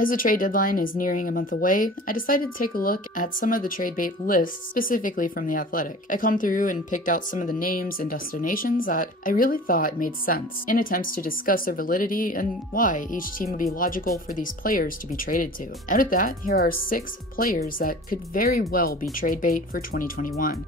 As the trade deadline is nearing a month away, I decided to take a look at some of the trade bait lists specifically from The Athletic. I combed through and picked out some of the names and destinations that I really thought made sense in attempts to discuss their validity and why each team would be logical for these players to be traded to. And with that, here are 6 players that could very well be trade bait for 2021.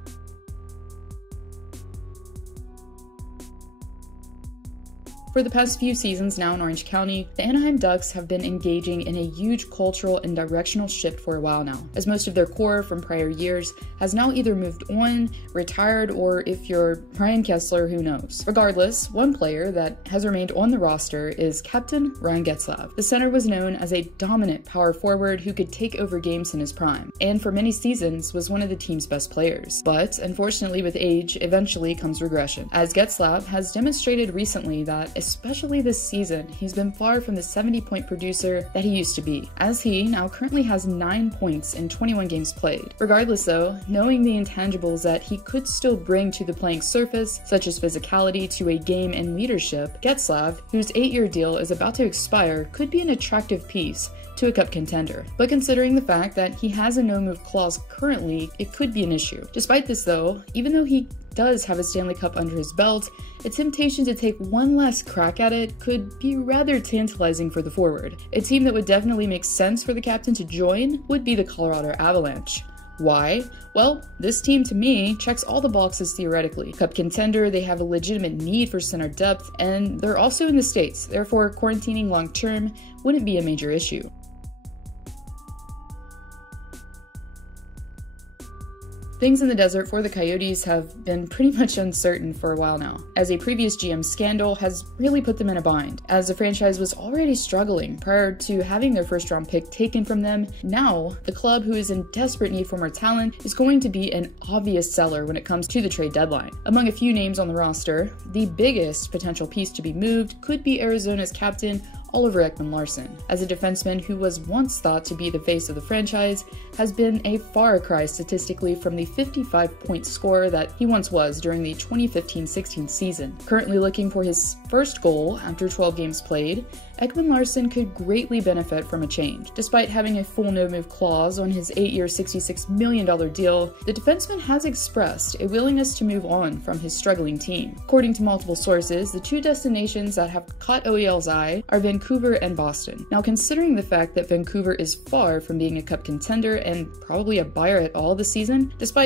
For the past few seasons now in Orange County, the Anaheim Ducks have been engaging in a huge cultural and directional shift for a while now, as most of their core from prior years has now either moved on, retired, or if you're Ryan Kesler, who knows. Regardless, one player that has remained on the roster is Captain Ryan Getzlav. The center was known as a dominant power forward who could take over games in his prime, and for many seasons was one of the team's best players. But unfortunately with age, eventually comes regression, as Getzlav has demonstrated recently that especially this season, he's been far from the 70-point producer that he used to be, as he now currently has 9 points in 21 games played. Regardless though, knowing the intangibles that he could still bring to the playing surface, such as physicality to a game and leadership, Getzlav, whose 8-year deal is about to expire, could be an attractive piece to a cup contender. But considering the fact that he has a no-move clause currently, it could be an issue. Despite this though, even though he does have a Stanley Cup under his belt, a temptation to take one last crack at it could be rather tantalizing for the forward. A team that would definitely make sense for the captain to join would be the Colorado Avalanche. Why? Well, this team to me checks all the boxes theoretically. Cup contender, they have a legitimate need for center depth, and they're also in the States, therefore quarantining long term wouldn't be a major issue. Things in the desert for the Coyotes have been pretty much uncertain for a while now, as a previous GM scandal has really put them in a bind, as the franchise was already struggling prior to having their first-round pick taken from them. Now, the club, who is in desperate need for more talent, is going to be an obvious seller when it comes to the trade deadline. Among a few names on the roster, the biggest potential piece to be moved could be Arizona's captain, Oliver Ekman-Larsson. As a defenseman who was once thought to be the face of the franchise, has been a far cry statistically from the 55-point scorer that he once was during the 2015-16 season. Currently looking for his first goal after 12 games played, Ekman-Larsson could greatly benefit from a change. Despite having a full no-move clause on his 8-year $66 million deal, the defenseman has expressed a willingness to move on from his struggling team. According to multiple sources, the 2 destinations that have caught OEL's eye are Vancouver and Boston. Now, considering the fact that Vancouver is far from being a cup contender and probably a buyer at all this season, despite,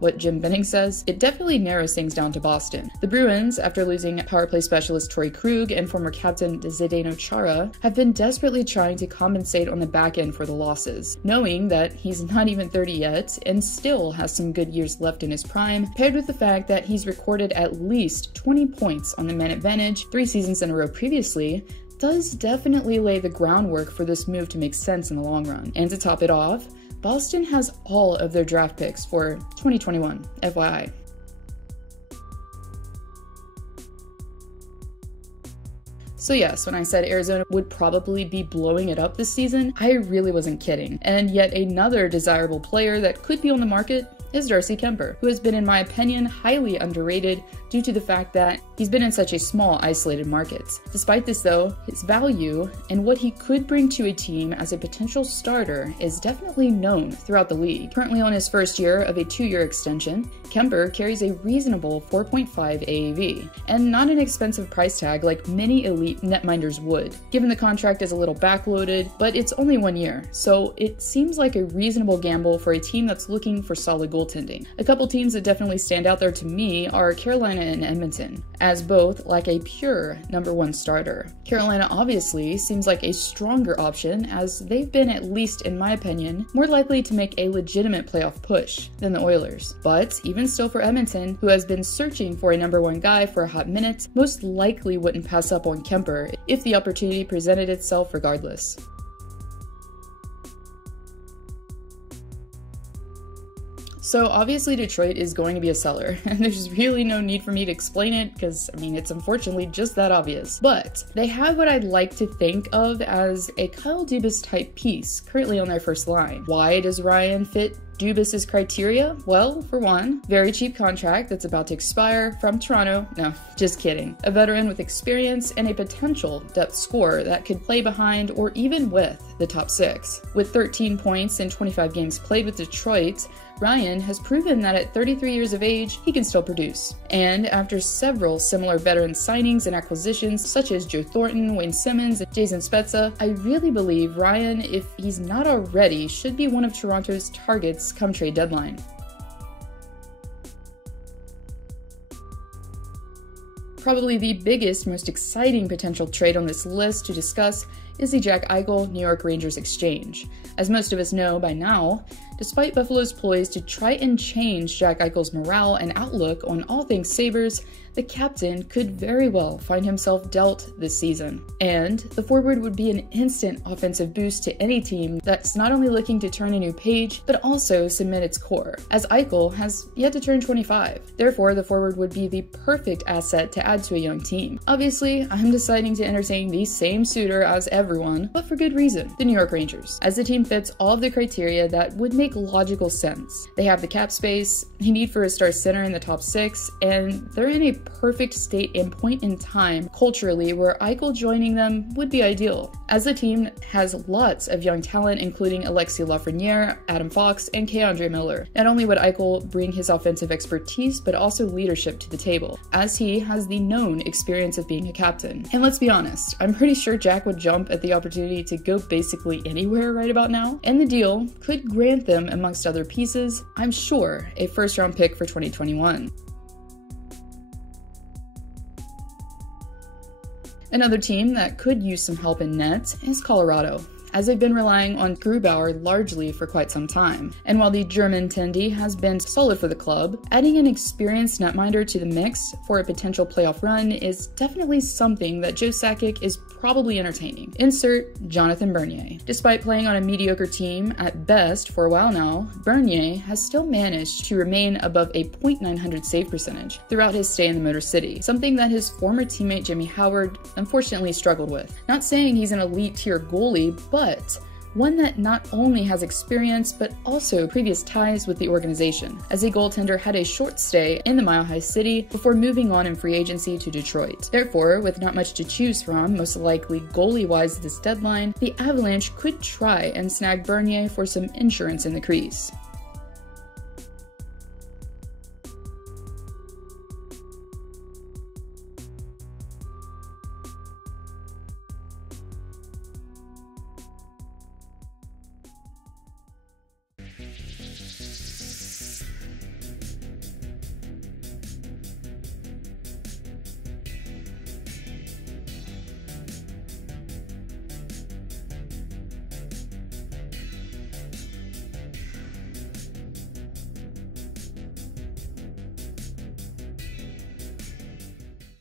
what Jim Benning says, it definitely narrows things down to Boston. The Bruins, after losing power play specialist Torrey Krug and former captain Zdeno Chara, have been desperately trying to compensate on the back end for the losses, knowing that he's not even 30 yet and still has some good years left in his prime, paired with the fact that he's recorded at least 20 points on the man advantage 3 seasons in a row previously, does definitely lay the groundwork for this move to make sense in the long run. And to top it off, Boston has all of their draft picks for 2021, FYI. So yes, when I said Arizona would probably be blowing it up this season, I really wasn't kidding. And yet another desirable player that could be on the market is Darcy Kemper, who has been, in my opinion, highly underrated due to the fact that he's been in such a small, isolated market. Despite this though, his value and what he could bring to a team as a potential starter is definitely known throughout the league. Currently on his first year of a 2-year extension, Kemper carries a reasonable 4.5 AAV, and not an expensive price tag like many elite netminders would. Given the contract is a little backloaded, but it's only 1 year, so it seems like a reasonable gamble for a team that's looking for solid goaltending. A couple teams that definitely stand out there to me are Carolina and Edmonton, as both lack a pure #1 starter. Carolina obviously seems like a stronger option, as they've been, at least in my opinion, more likely to make a legitimate playoff push than the Oilers. But even still for Edmonton, who has been searching for a #1 guy for a hot minute, most likely wouldn't pass up on Kemper if the opportunity presented itself regardless. So obviously Detroit is going to be a seller, and there's really no need for me to explain it because, it's unfortunately just that obvious. But they have what I'd like to think of as a Kyle Dubas type piece currently on their first line. Why does Ryan fit Dubas's criteria? Well, for one, very cheap contract that's about to expire from Toronto. No, just kidding. A veteran with experience and a potential depth scorer that could play behind or even with the top 6. With 13 points in 25 games played with Detroit, Ryan has proven that at 33 years of age, he can still produce. And after several similar veteran signings and acquisitions, such as Joe Thornton, Wayne Simmons, and Jason Spezza, I really believe Ryan, if he's not already, should be one of Toronto's targets come trade deadline. Probably the biggest, most exciting potential trade on this list to discuss is the Jack Eigel New York Rangers exchange. As most of us know by now, despite Buffalo's ploys to try and change Jack Eichel's morale and outlook on all things Sabres, the captain could very well find himself dealt this season. And the forward would be an instant offensive boost to any team that's not only looking to turn a new page, but also cement its core, as Eichel has yet to turn 25. Therefore, the forward would be the perfect asset to add to a young team. Obviously, I'm deciding to entertain the same suitor as everyone, but for good reason, the New York Rangers, as the team fits all of the criteria that would make logical sense. They have the cap space, they need for a star center in the top 6, and they're in a perfect state and point in time culturally where Eichel joining them would be ideal, as the team has lots of young talent including Alexis Lafreniere, Adam Fox, and K'Andre Miller. Not only would Eichel bring his offensive expertise, but also leadership to the table, as he has the known experience of being a captain. And let's be honest, I'm pretty sure Jack would jump at the opportunity to go basically anywhere right about now, and the deal could grant them, amongst other pieces, I'm sure, a first-round pick for 2021. Another team that could use some help in net is Colorado, as they've been relying on Grubauer largely for quite some time. And while the German Tendy has been solid for the club, adding an experienced netminder to the mix for a potential playoff run is definitely something that Joe Sakic is probably entertaining. Insert Jonathan Bernier. Despite playing on a mediocre team at best for a while now, Bernier has still managed to remain above a .900 save percentage throughout his stay in the Motor City, something that his former teammate Jimmy Howard unfortunately struggled with. Not saying he's an elite tier goalie, but one that not only has experience but also previous ties with the organization, as a goaltender had a short stay in the Mile High City before moving on in free agency to Detroit. Therefore, with not much to choose from, most likely goalie-wise this deadline, the Avalanche could try and snag Bernier for some insurance in the crease.